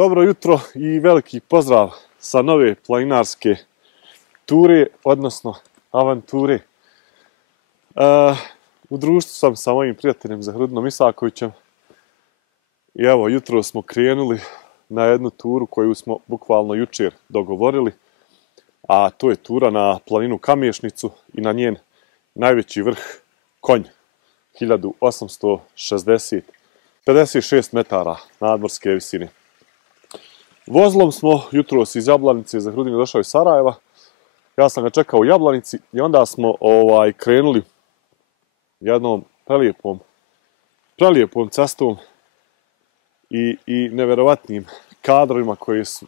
Dobro jutro i veliki pozdrav sa nove planinarske ture, odnosno avanture. U društvu sam sa mojim prijateljem Zahrudinom Isakovićem i evo, jutro smo krenuli na jednu turu koju smo bukvalno jučer dogovorili, a to je tura na planinu Kamješnicu i na njen najveći vrh Konj, 56 metara nadmorske visine. Vozilom smo jutros iz Jablanice, Zahrudin je došao iz Sarajeva, ja sam ga čekao u Jablanici i onda smo krenuli jednom prelijepom cestom i neverovatnim kadrovima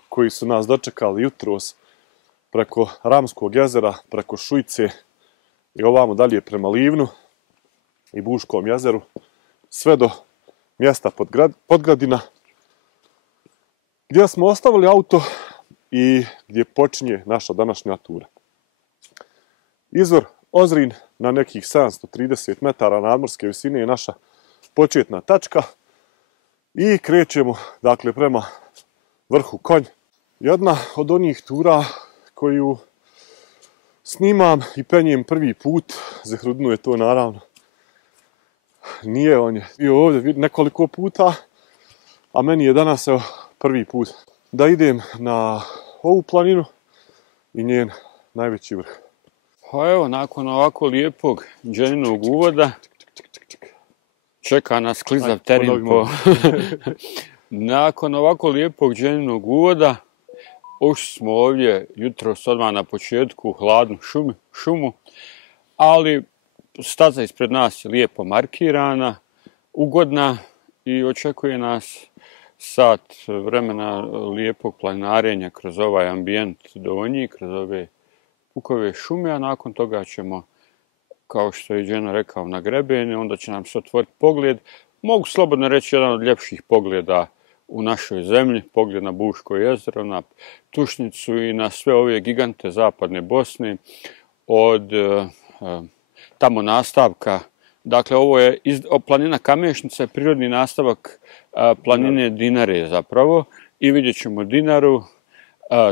koji su nas dočekali jutros preko Ramskog jezera, preko Šujice i ovamo dalje prema Livnu i Buškom jezeru, sve do mjesta Podgradina, gdje smo ostavili auto i gdje počinje naša današnja tura. Izvor Ozrin na nekih 730 metara nadmorske visine je naša početna tačka i krećemo dakle prema vrhu Konj. Jedna od onih tura koju snimam i penjem prvi put. Zahrudinu je to naravno. Nije, on je bio ovdje nekoliko puta, a meni je danas prvi put da idem na ovu planinu i njen najveći vrh. Pa evo, nakon ovako lijepog dženinog uvoda čeka nas klizav teren Nakon ovako lijepog dženinog uvoda ušli smo ovdje jutros odmah na početku u hladnu šumu, ali staza ispred nas je lijepo markirana, ugodna i očekuje nas sat vremena lijepog planinarenja kroz ovaj ambijent donji, kroz ove pukove šume, a nakon toga ćemo, kao što je Đeno rekao, na grebene, onda će nam se otvoriti pogled. Mogu slobodno reći jedan od ljepših pogleda u našoj zemlji, pogled na Buško jezero, na Tušnicu i na sve ove gigante zapadne Bosne, od tamo nastavka. Dakle, ovo je planina Kamješnica, prirodni nastavak planine Dinare zapravo, i vidjet ćemo Dinaru,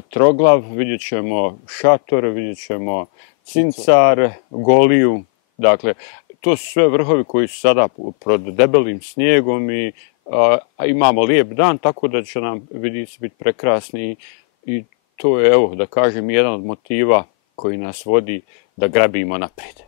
Troglav, vidjet ćemo Šator, vidjet ćemo Cincar, Goliju. Dakle, to su sve vrhovi koji su sada pod debelim snijegom i imamo lijep dan, tako da će nam vidici biti prekrasni i to je, evo, da kažem, jedan od motiva koji nas vodi da grabimo naprijed.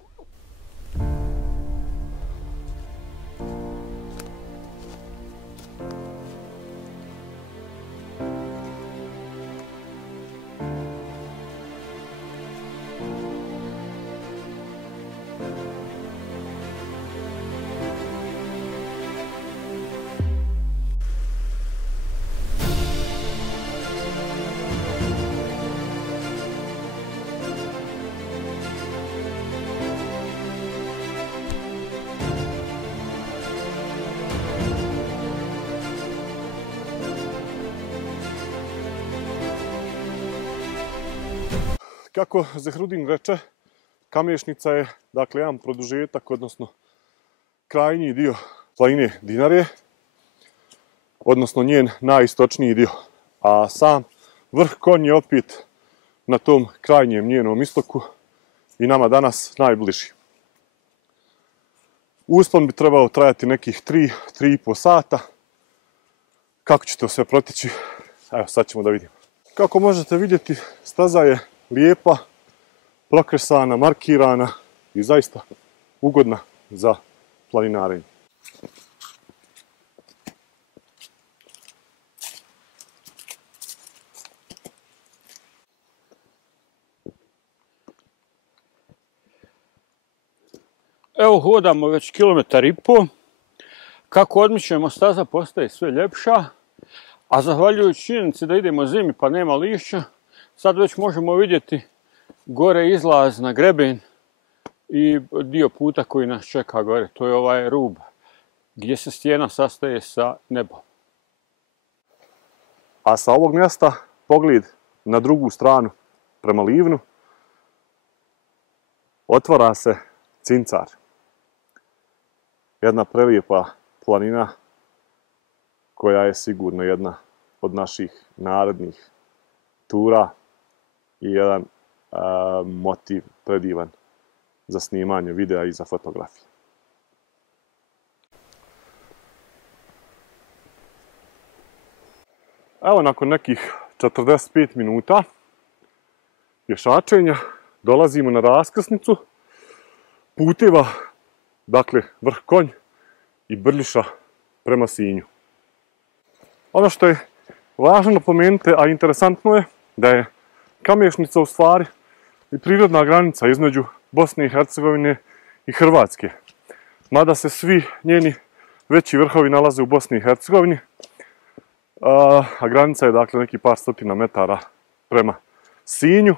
Kako Zahrudin reče, Kamješnica je dakle jedan produžetak, odnosno krajnji dio planine Dinare, odnosno njen najistočniji dio. A sam vrh Konj je opet na tom krajnjem njenom istoku i nama danas najbliži. Uspon bi trebao trajati nekih 3,5 sata. Kako će to sve proteći? Evo, sad ćemo da vidimo. Kako možete vidjeti, staza je lijepa, prokresana, markirana i zaista ugodna za planinarenje. Evo, hodamo već 1,5 km. Kako odmičemo, staza postaje sve ljepša, a zahvaljujući činjenici da idemo zimi pa nema lišća, sad već možemo vidjeti gore izlaz na greben i dio puta koji nas čeka gore. To je ovaj rub gdje se stijena sastaje sa nebom. A sa ovog mjesta pogled na drugu stranu prema Livnu otvara se Cincar. Jedna prelijepa planina koja je sigurno jedna od naših narednih tura i jedan motiv predivan za snimanje videa i za fotografije. Evo, nakon nekih 45 minuta pješačenja dolazimo na raskrsnicu puteva, dakle Vrh Konj i Brljiša prema Sinju. Ono što je važno napomenuti, a interesantno je, da je Kamješnica u stvari i prirodna granica između Bosne i Hercegovine i Hrvatske. Mada se svi njeni veći vrhovi nalaze u Bosni i Hercegovini, a granica je dakle neki par stotina metara prema Sinju.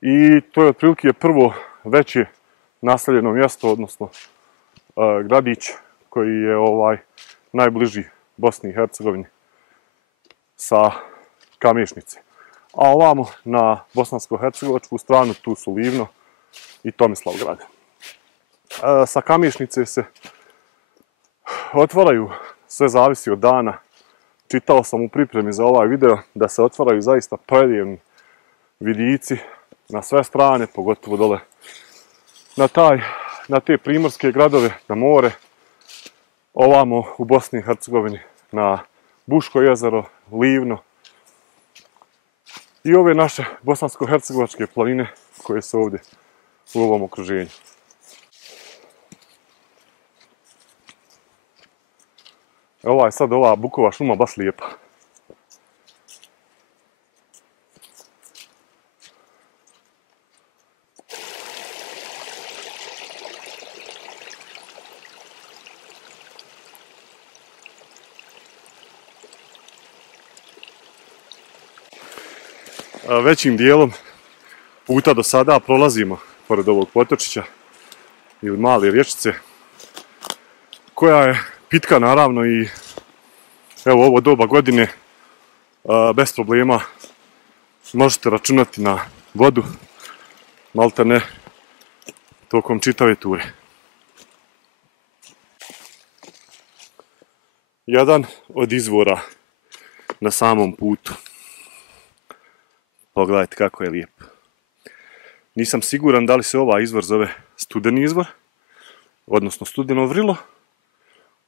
I to je otprilike prvo veće naseljeno mjesto, odnosno gradić koji je najbliži Bosni i Hercegovini sa Kamješnice. A ovamo na bosansko-hercegovačku stranu tu su Livno i Tomislavgrad. Sa Kamješnice se otvaraju, sve zavisi od dana. Čitao sam u pripremi za ovaj video da se otvaraju zaista predivni vidici na sve strane, pogotovo dole na te primorske gradove, na more, ovamo u Bosni i Hercegovini, na Buško jezero, Livno i ove naše bosansko-hercegovačke planine koje su ovdje u ovom okruženju. Ova je sad ova bukova šuma baš lijepa. Većim dijelom puta do sada prolazimo pored ovog potočića ili male rječice, koja je pitka naravno i evo ovo doba godine bez problema možete računati na vodu malte ne tokom čitave ture. Jedan od izvora na samom putu. Pogledajte kako je lijep. Nisam siguran da li se ovaj izvor zove Studeni izvor, odnosno Studeno vrilo,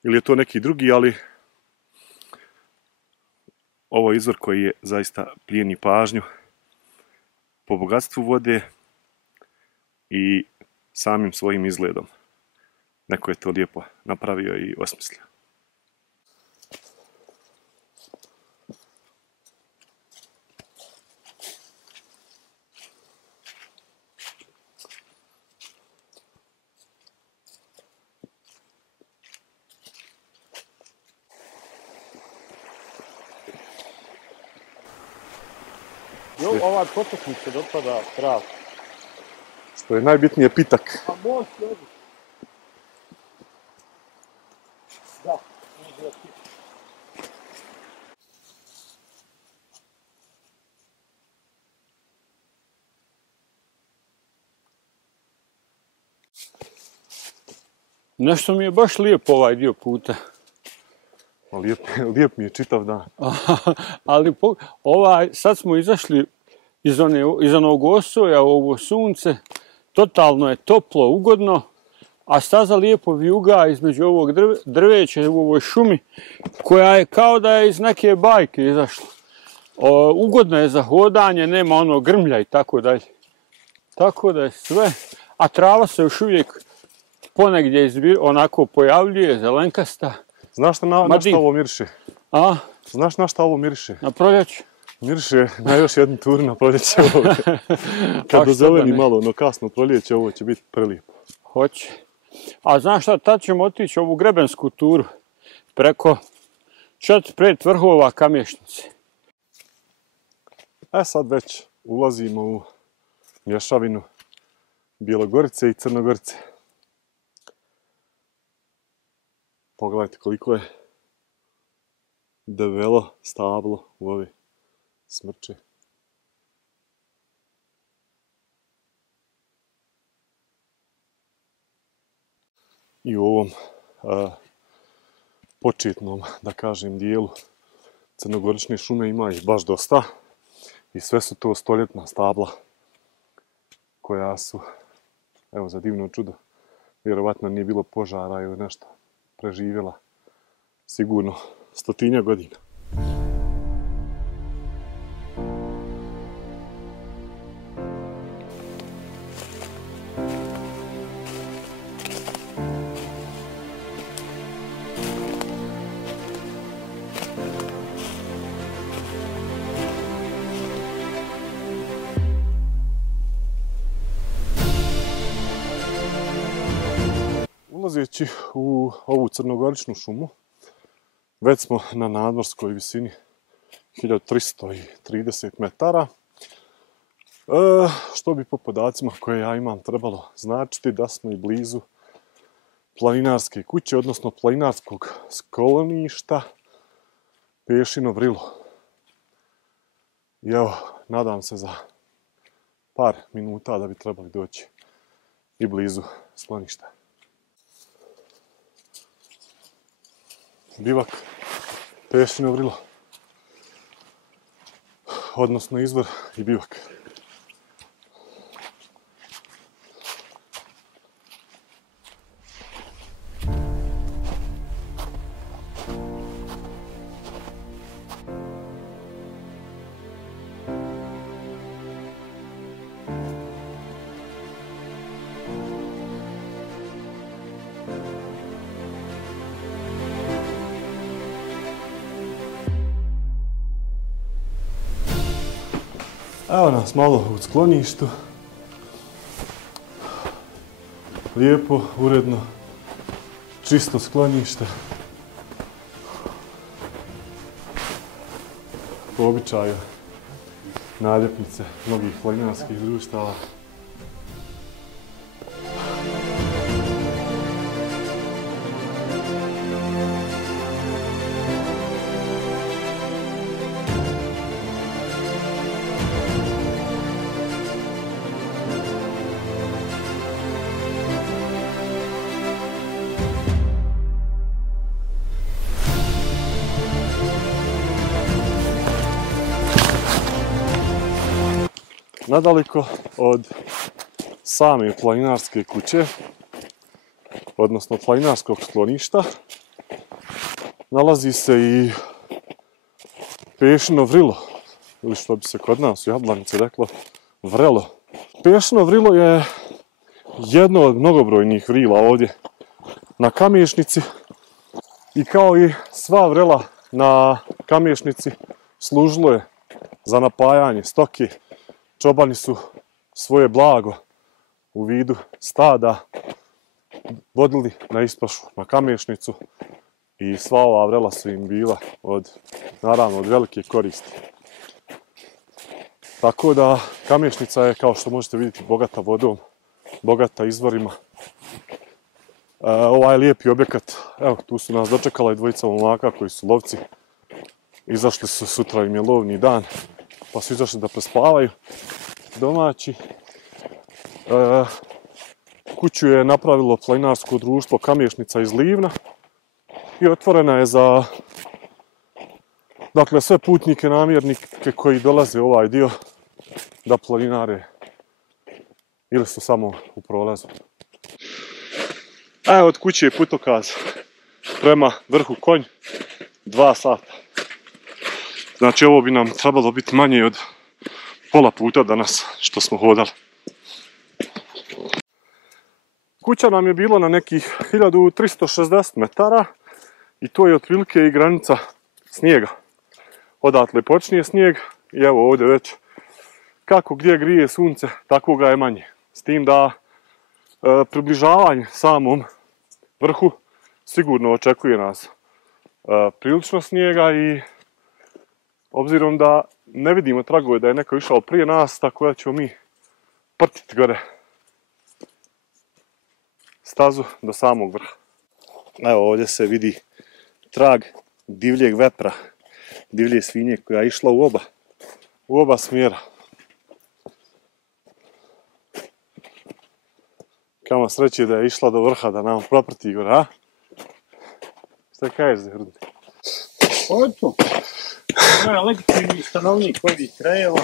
ili je to neki drugi, ali ovo je izvor koji je zaista plijeni pažnju po bogatstvu vode i samim svojim izgledom. Neko je to lijepo napravio i osmislio. Ova potok mi se dopada prav. Što je najbitnije pitak. A most je ovdje. Da, može da pitak. Nešto mi je baš lijepo ovaj dio puta. Lijep mi je čitav dan. Ali sad smo izašli iz onog osoja u ovo sunce, totalno je toplo, ugodno, a staza lijepo vijuga između ovog drveća u ovoj šumi, koja je kao da je iz neke bajke izašla. Ugodno je za hodanje, nema ono grmlja i tako dalje. Tako da je sve, a trava se još uvijek ponegdje onako pojavljuje, zelenkasta. Znaš na šta ovo miriše? A? Znaš na šta ovo miriše? Na proljeće. Miriše na još jednu turu na proljeće ovdje. Kad dozeleni malo, no kasno proljeće, ovo će biti prelijepo. Hoće. A znaš šta, tad ćemo otići ovu grebensku turu preko 4-5 vrhova Kamješnice. Sad već ulazimo u mješavinu Bjelogorice i Crnogorice. Pogledajte koliko je debelo stablo u ove smrče. I u ovom početnom, da kažem, dijelu crnogorične šume ima ih baš dosta. I sve su to stoljetna stabla koja su, evo za divno čudo, vjerovatno nije bilo požara ili nešto, preživjela sigurno 100-tinjak godina. Ulazeći u ovu crnogoričnu šumu, već smo na nadmorskoj visini 1330 metara, što bi po podacima koje ja imam trebalo značiti da smo i blizu planinarske kuće, odnosno planinarskog skloništa Pešino Vrilo. I evo, nadam se za par minuta da bi trebali doći i blizu skloništa. Bivak Pešino Vrilo, odnosno izvor i bivak. Evo nas malo u skloništu. Lijepo, uredno, čisto sklonište. Po običaju naljepnice mnogih planinarskih društava. Nadaleko od same planinarske kuće, odnosno planinarskog skloništa, nalazi se i Pešino Vrilo, ili što bi se kod nas u Jablanici reklo, vrelo. Pešino Vrilo je jedno od mnogobrojnih vrila ovdje na Kamješnici i kao i sva vrela na Kamješnici služilo je za napajanje stoke. Čobani su svoje blago u vidu stada vodili na ispašu, na Kamješnicu i sva ova vrela su im bila naravno od velike koristi. Tako da Kamješnica je, kao što možete vidjeti, bogata vodom, bogata izvorima. Ovaj lijepi objekat, evo tu su nas dočekala i dvojica momaka koji su lovci. Izašli su, sutra im je lovni dan, pa su izašli da prespavaju. Domaći. Kuću je napravilo planinarsko društvo Kamješnica iz Livna i otvorena je za sve putnike, namjernike koji dolaze u ovaj dio da planinare ili su samo u prolazu. A od kuće je putokaz prema vrhu Konj 2 sata. Znači ovo bi nam trebalo biti manje od pola puta danas što smo hodali. Kuća nam je bila na nekih 1360 metara i to je otprilike i granica snijega. Odatle počinje snijeg i evo ovdje već kako gdje grije sunce, tako ga je manje. S tim da približavanje samom vrhu sigurno očekuje nas prilično snijega i obzirom da ne vidimo tragove da je neko išao prije nas, tako da ćemo mi prtiti gore stazu do samog vrha. Evo ovdje se vidi trag divljeg vepra, divlje svinje koja je išla u oba smjera. Kamo sreće da je išla do vrha da nam proprti gore, a? Šta kažeš, Hrudni? Oto. Ja, legitimni stanovnik ovih krajeva.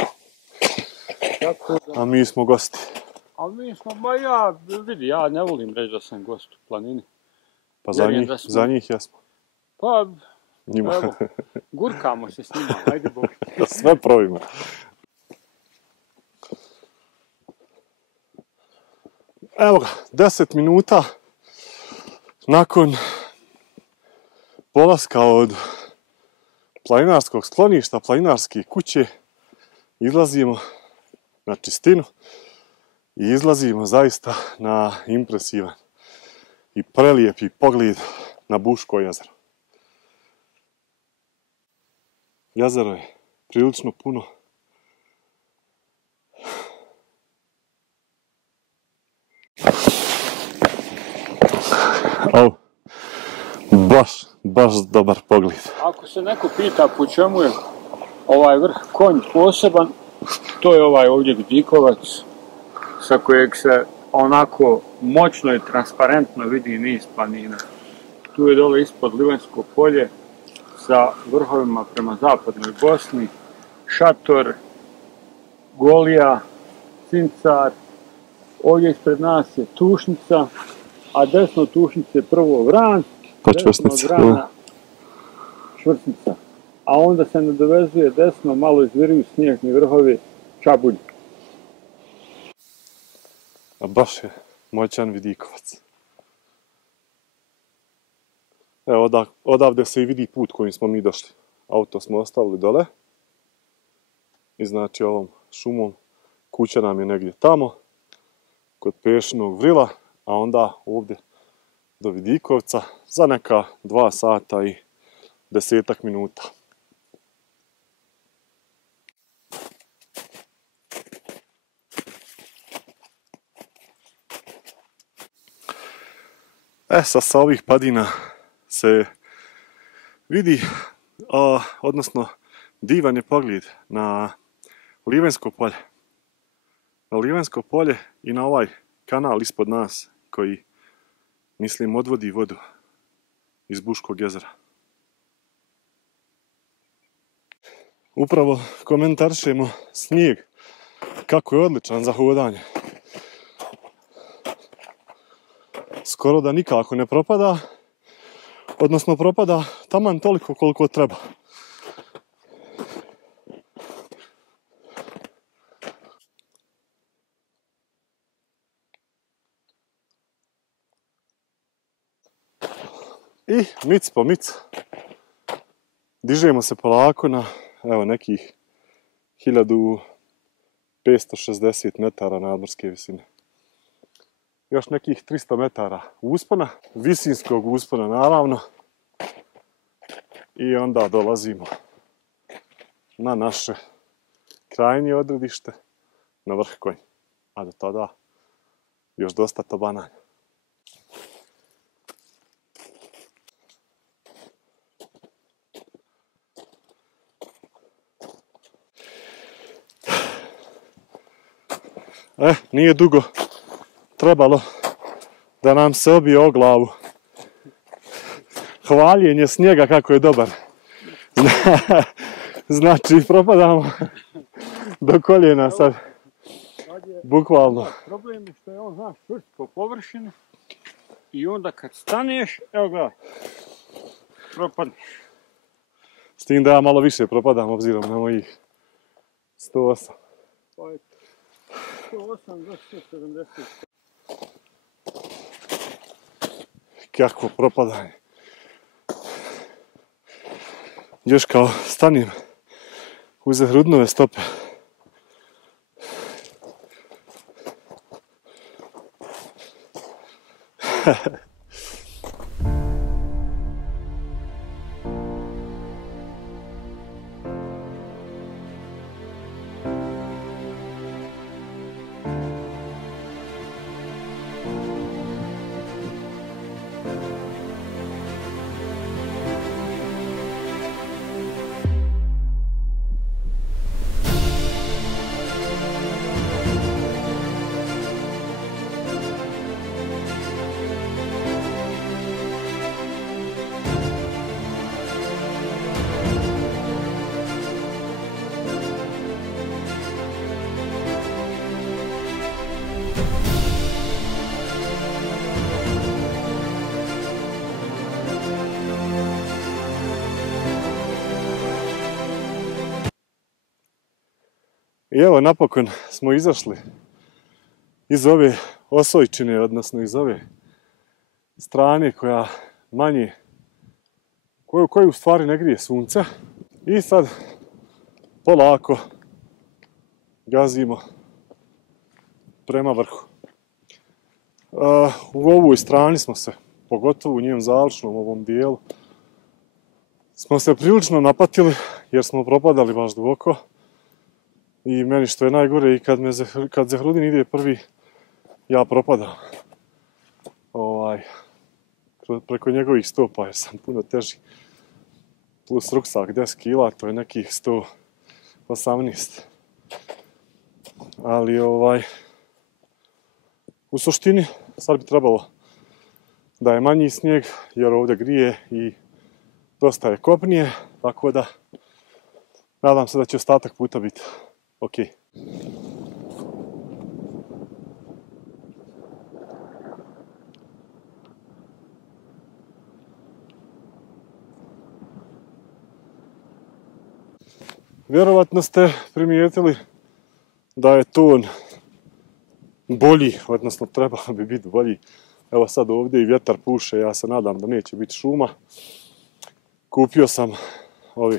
A mi smo gosti. A mi smo, ja ne volim reći da sam gost u planini. Pa za njih jesmo. Pa, njima. Evo, gurkamo se s njima, ajde Bog. Sve provimo. Evo ga, 10 minuta nakon polaska od planinarskog skloništa, planinarske kuće, izlazimo na čistinu i izlazimo zaista na impresivan i prelijepi pogled na Buško jezero. Jezero je prilično puno. Baš dobar pogled. Ako se neko pita po čemu je ovaj vrh Konj poseban, to je ovaj ovdje Vidikovac, sa kojeg se onako moćno i transparentno vidi niz planina. Tu je dole ispod Livanjsko polje sa vrhovima prema zapadnoj Bosni, Šator, Golija, Cincar, ovdje ispred nas je Tušnica, a desno od Tušnice prvo Vran, desno od Vrana Čvrsnica, a onda se nadovezuje desno, malo izviruju snježni vrhovi Čabulj. A baš je moćan Vidikovac. Evo, odavde se i vidi put kojim smo mi došli. Auto smo ostavili dole. I znači ovom šumom kuća nam je negdje tamo, kod Pešinog vrila, a onda ovdje do Vidikovca za neka 2 sata i 10 minuta. Sa ovih padina se vidi, odnosno divan je pogled na Livanjsko polje. Na Livanjsko polje i na ovaj kanal ispod nas koji, mislim, odvodi vodu iz Buškog jezera. Upravo komentarišemo snijeg, kako je odličan za hodanje. Skoro da nikako ne propada, odnosno propada taman toliko koliko treba. I mic po mic dižemo se polako na nekih 1560 metara nadmorske visine. Još nekih 300 metara uspona, visinskog uspona naravno. I onda dolazimo na naše krajnje odredište, na vrh Konj. A do tada još dosta tabananja. Nije dugo trebalo da nam se obije o glavu hvaljenje snijega kako je dobar. Znači, propadamo do koljena sad. Bukvalno. Problem je što je on, znaš, čvrst po površini i onda kad staneš, evo ga, propadneš. S tim da ja malo više propadam obzirom na mojih 108. 108 do 170. Kako propadanje. Još kao stanim uz hrudnove stope. I evo, napokon smo izašli iz ove osojčine, odnosno iz ove strane koja manje, koju u stvari ne grije sunce. I sad polako gazimo prema vrhu. U ovoj strani smo se, pogotovo u njem završnom ovom dijelu, smo se prilično napatili jer smo propadali baš duboko. I meni što je najgore, i kad Zehrudin ide prvi, ja propadam. Preko njegovih stopa jer sam puno teži. Plus ruksak 10 kila, to je nekih 118. Ali u suštini sad bi trebalo da je manji snijeg jer ovdje grije i dosta je kopnije, tako da nadam se da će ostatak puta biti ok. Vjerovatno ste primijetili da je ton bolji, odnosno trebalo bi biti bolji. Evo sad ovdje i vjetar puše, ja se nadam da neće biti šuma. Kupio sam ovi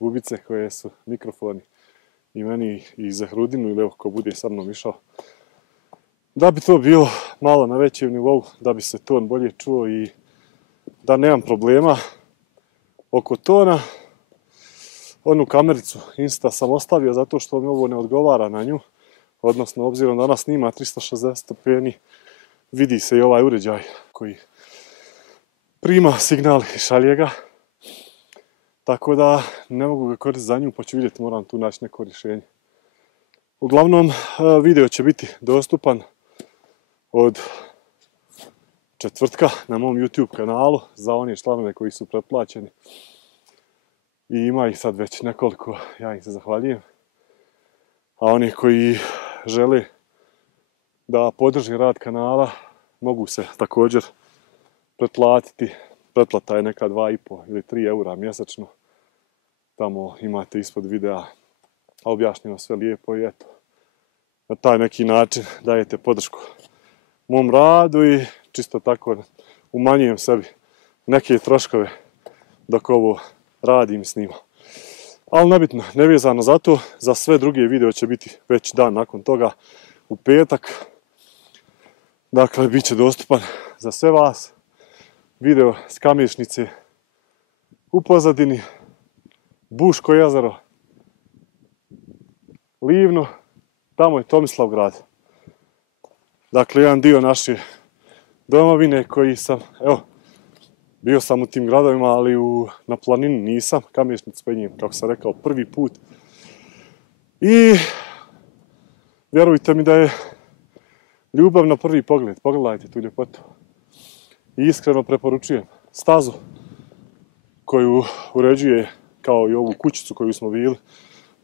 bubice koje su mikrofoni i meni i Zehrudinu, ili evo ko bude sa mnom išao. Da bi to bilo malo na većem nivou, da bi se ton bolje čuo i da nemam problema oko tona. Onu kamericu Insta sam ostavio zato što mi ovo ne odgovara na nju. Odnosno, obzirom da ona snima 360 stepeni, vidi se i ovaj uređaj koji prima signal i šalje ga. Tako da ne mogu ga koristiti za nju, pa ću vidjeti, moram tu naći neko rješenje. Uglavnom, video će biti dostupan od četvrtka na mom YouTube kanalu za one članove koji su pretplaćeni. I ima ih sad već nekoliko, ja im se zahvaljujem. A oni koji žele da podrži rad kanala, mogu se također pretplatiti. Pretplata je neka 2,5 ili 3 eura mjesečno. Tamo imate ispod videa objašnjeno sve lijepo i eto. Na taj neki način dajete podršku mom radu i čisto tako umanjujem sebi neke troškove dok ovo radim i snimam. Ali nebitno, nevezano za to, za sve druge video će biti već dan nakon toga u petak. Dakle, bit će dostupan za sve vas. Video s Kamješnice u pozadini, Buško jezero, Livno, tamo je Tomislavgrad. Dakle, jedan dio naše domovine koji sam, evo, bio sam u tim gradovima, ali na planini nisam. Kamješnicu penjem, kako sam rekao, prvi put. I vjerujte mi da je ljubav na prvi pogled. Pogledajte tu ljepotu. I iskreno preporučujem stazu koju uređuje, kao i ovu kućicu koju smo bili,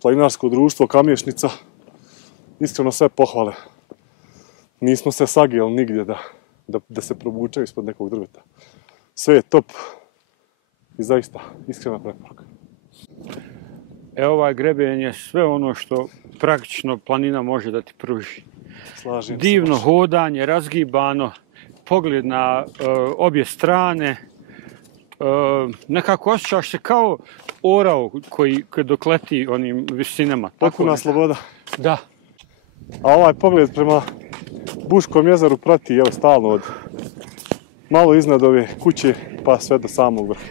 Planinarsko društvo Kamješnica. Iskreno sve pohvale. Nismo se sagijali nigdje da se provuče ispod nekog drveta. Sve je top i zaista iskrena preporuka. Evo, ovaj greben je sve ono što praktično planina može da ti pruži. Slažem se. Divno hodanje, razgibano, pogled na obje strane. Nekako osjećaš se kao orao koji dok leti onim visinama. Potpuna sloboda. Da. A ovaj pogled prema Buškom jezeru prati, evo, stalno od malo iznad ove kuće pa sve do samog vrha.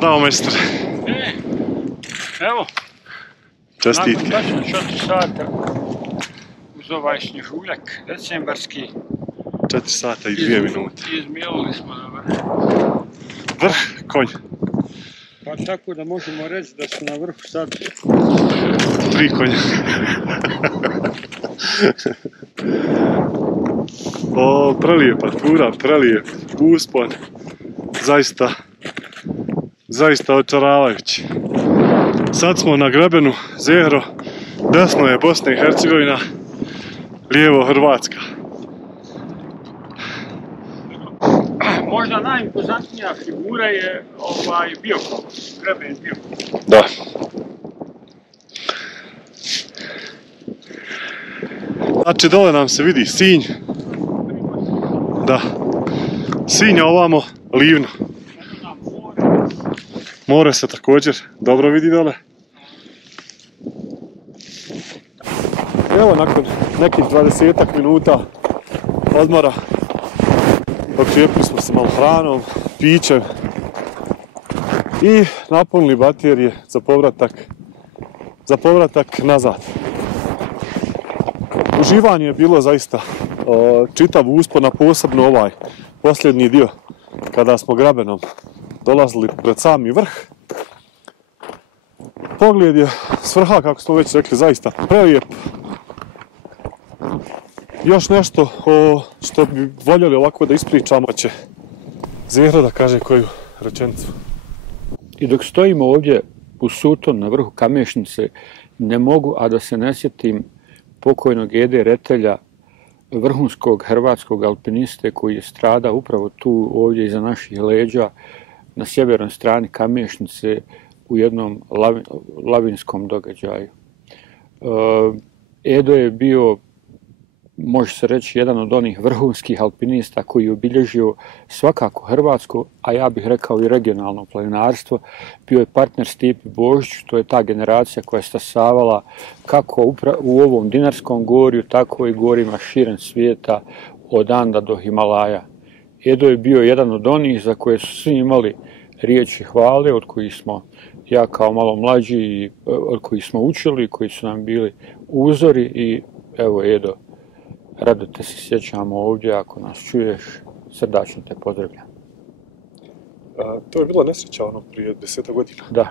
Zdravo, majstor. Evo, Čestitke. nakon tačno 4 sata uz ovaj snježuljak decembarski 4 sata i 2 minute. izmjelili smo na vrh. Vrh, konj. Pa tako da možemo reći da su na vrhu sad 3 konja. O, prelijepa tura, prelijep uspon. Zaista očaravajući. Sad smo na grebenu Zehro, desno je Bosna i Hercegovina, lijevo Hrvatska. možda najimpozantnija figura je Biokop, greben Biokop. Da. Znači dole nam se vidi Sinj. Da. Sinj je ovamo Livno. More se također dobro vidi dole. Evo nakon nekih 20 minuta odmora okrijepili smo se malo hranom, pićem i napunili baterije za povratak nazad. Uživanje je bilo zaista čitav uspon, a posebno ovaj posljednji dio kada smo grabenom dolazili pred sami vrh. Pogled je s vrha, kako smo već rekli, zaista prelijep. Još nešto što bi voljeli ovako da ispričamo će Zehro da kaže koju rečenicu. I dok stojimo ovdje u Suton na vrhu Kamešnice, ne mogu a da se ne sjetim pokojnog Ede Retelja, vrhunskog hrvatskog alpiniste koji je stradao upravo tu ovdje iza naših leđa na sjevernoj strani Kamešnice u jednom lavinskom događaju. Edo je bio, može se reći, jedan od onih vrhunskih alpinista koji je obilježio svakako hrvatsko, a ja bih rekao i regionalno planinarstvo. Bio je partner Stipi Božiću, to je ta generacija koja je stasavala kako u ovom Dinarskom gorju, tako i gorima širom svijeta, od Anda do Himalaja. Edo je bio jedan od onih za koje su svi imali riječi hvale, od kojih smo, ja kao malo mlađi, od kojih smo učili, koji su nam bili uzori. I evo, Edo, rado te se sjećamo ovdje, ako nas čuješ, srdačno te pozdravljam. To je bila nesreća prije 10 godina. Da.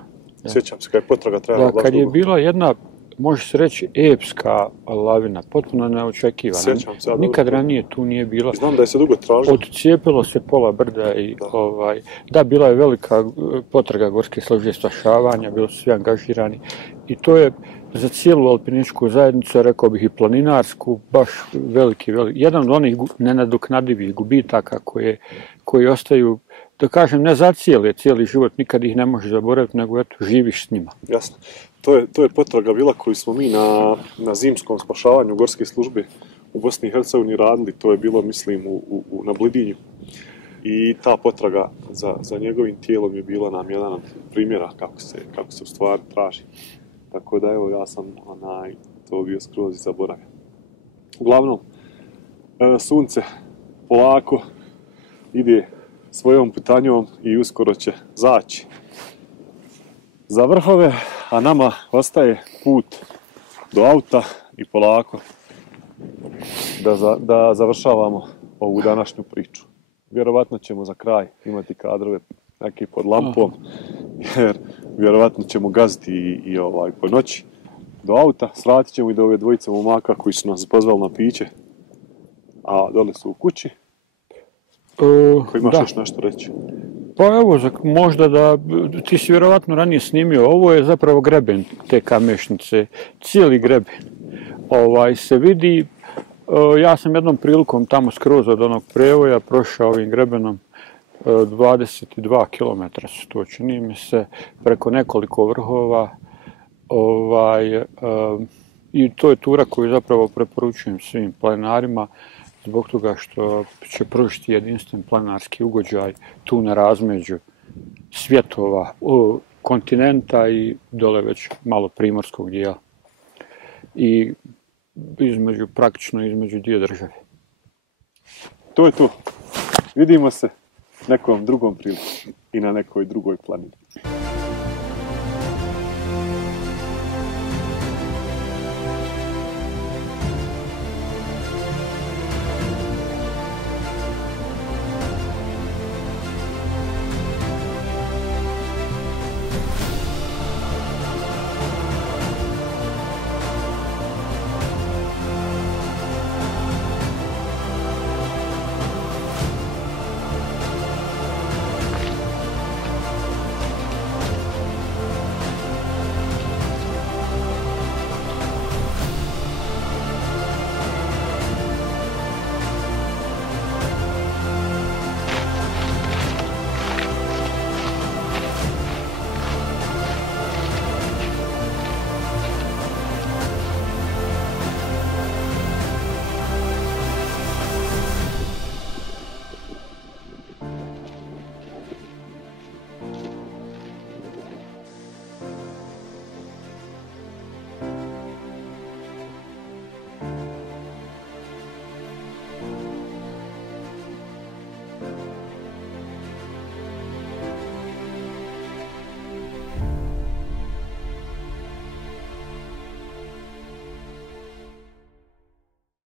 Sjećam se kad je potraga trajala baš dugo. Kad je bila jedna, može se reći, epska lavina, potpuno neočekivana. Sjećam se, nikad ranije tu nije bila. Znam da je se dugo tražilo. Odcijepilo se pola brda i bila je velika potraga gorske službe spašavanja, bili su svi angažirani i to je za cijelu alpinističku zajednicu, rekao bih i planinarsku, baš veliki, jedan od onih nenadoknadivih gubitaka koji ostaju, da kažem, ne za cijeli život, nikad ih ne možeš zaboraviti, nego eto, živiš s njima. Jasno. To je potraga bila koju smo mi na zimskom spašavanju gorske službe u Bosni i Hercegovini radili, to je bilo, mislim, na Blidinju. I ta potraga za njegovim tijelom je bila nam jedan od primjera kako se u stvari traži. Tako da evo, ja sam to bio skroz i zaboravio. Uglavnom, sunce polako ide svojom putanjom i uskoro će zaći za vrhove, a nama ostaje put do auta i polako da završavamo ovu današnju priču. Vjerovatno ćemo za kraj imati kadrove neki pod lampom, jer vjerovatno ćemo gaziti i po noći do auta. Svratit ćemo i do ove dvojice momaka koji su nas pozvali na piće, a dole su u kući. Koji imaš još nešto reći? Pa evo, možda da, ti si vjerovatno ranije snimio, ovo je zapravo greben te Kamešnice, cijeli greben. Se vidi, ja sam jednom prilikom tamo skroz od onog prevoja prošao ovim grebenom, 22 km su to, čini mi se, preko nekoliko vrhova. I to je tura koju zapravo preporučujem svim planinarima, zbog toga što će pružiti jedinstven planinarski ugođaj tu na razmeđu svjetova, kontinenta i dole već malo primorskog dijela. I praktično između dvije države. To je to. Vidimo se nekom drugom prilikom. i na nekoj drugoj planini.